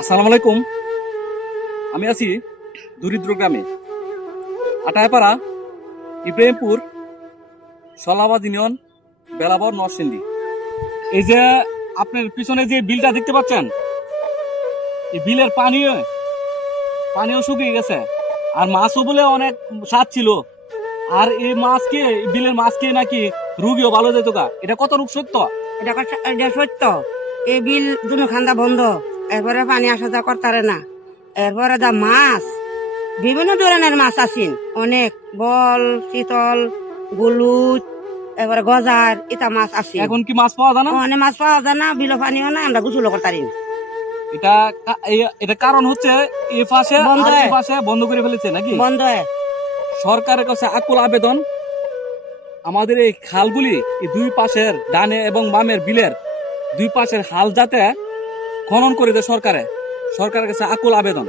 আসসালামু আলাইকুম। আমি আছি দরিদ্র গ্রামে আটায়পাড়া ইব্রাহিমপুর সলাবাদ ইউনিয়ন বেলাবর নরসিংদী। এই যে আপনার পিছনে যে বিলটা দেখতে পাচ্ছেন, এই বিলের পানিও শুকিয়ে গেছে, আর মাছও বলে অনেক স্বাদ ছিল। আর এই মাছকে, বিলের মাছকে নাকি রুগীও ভালো যেত গা। এটা কত রূপ সত্য? এটা সত্য। এই বিল দুনো খান্দা বন্ধ, এরপরে পানি আসা যা করতারে না। এরপরে যা মাছ, বিভিন্ন ধরনের মাছ আছেন, অনেক বল, শীতল, গুলুচ, এরপরে গজার, এটা মাছ আছে। এখন কি মাছ পাওয়া যায় না? অনেক মাছ পাওয়া যায় না, বিলো পানিও না, আমরা গুছুলো করতারি না। এটা এটা কারণ হচ্ছে এই পাশে বন্ধ আর এই হয়। পাশে বন্ধ করে ফেলেছে নাকি? বন্ধ হয়। সরকারের কাছে আকুল আবেদন, আমাদের এই খালগুলি, এই দুই পাশের ডানে এবং বামের বিলের দুই পাশের হাল যাতে খনন করে দেয় সরকারের কাছে আকুল আবেদন।